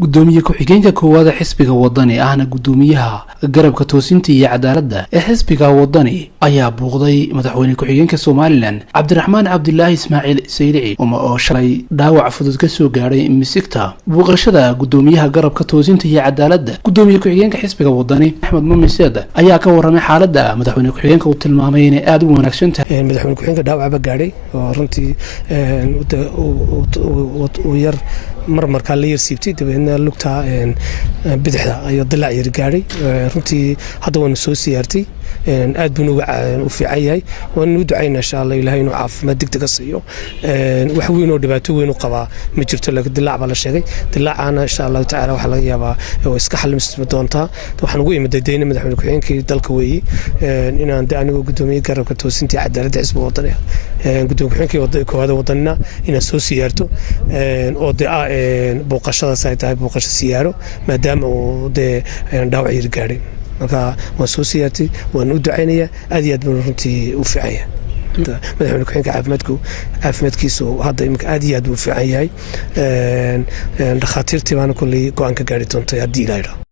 gudoomiye ku-xigeenka koowaad ee xisbiga wadani ahna gudoomiyaha garabka toosinta iyo cadaaladda ee xisbiga wadani ayaa buuqday madaxweyne ku-xigeenka Soomaaliland Cabdiraxmaan Cabdilaahi Ismaaciil Saylici oo shalay dhaawac fudud ka soo gaaray misigta buuqashada gudoomiyaha garabka toosinta iyo cadaaladda gudoomiye ku-xigeenka xisbiga wadani Axmed Mumiseed ayaa ka waramay xaaladda madaxweyne ku-xigeenka uu tilmaamay inay aad u wanaagsan tahay madaxweyne ku-xigeenka dhaawac ba gaaray oo runtii uu yar marka la yarsiibtay dabeedna lugta bidixda ayaa dilaac yar gaaray runtii hadda waan soo siyaartay aad buu u fiican yahay waan u ducaynaa insha Allah ilaahay inuu caafimaad degdeg siiyo wax weyn oo dhibaato weyn u qaba ma jirto laakiin dilaac baa la sheegay dilaacana insha Allah taala waxa laga yaabaa oo iska xalmismi doonta waxaan ugu imid deeyna madaxweyne ku-xigeenka dalka weeyii inaan anigu gudoomiye garabka toosinta cadaaladda xisbiga wadani gudoomiye ku-xigeenka koowaad wadanina inaan soo siyaarto oo booqashadaas ay tahay booqasho siyaaro maadaama uu dhaawac yar gaaray marka waan soo siyaartay waan u ducaynayaa aad iyo aad buu runtii u fiican yahay madaxweyne ku-xigeenka caafimaadkiisu hadda imika aad iyo aad buu u fiican yahay dhakhaatiirtii baana kulley go'aan ka gaari doontay haddii ilaahay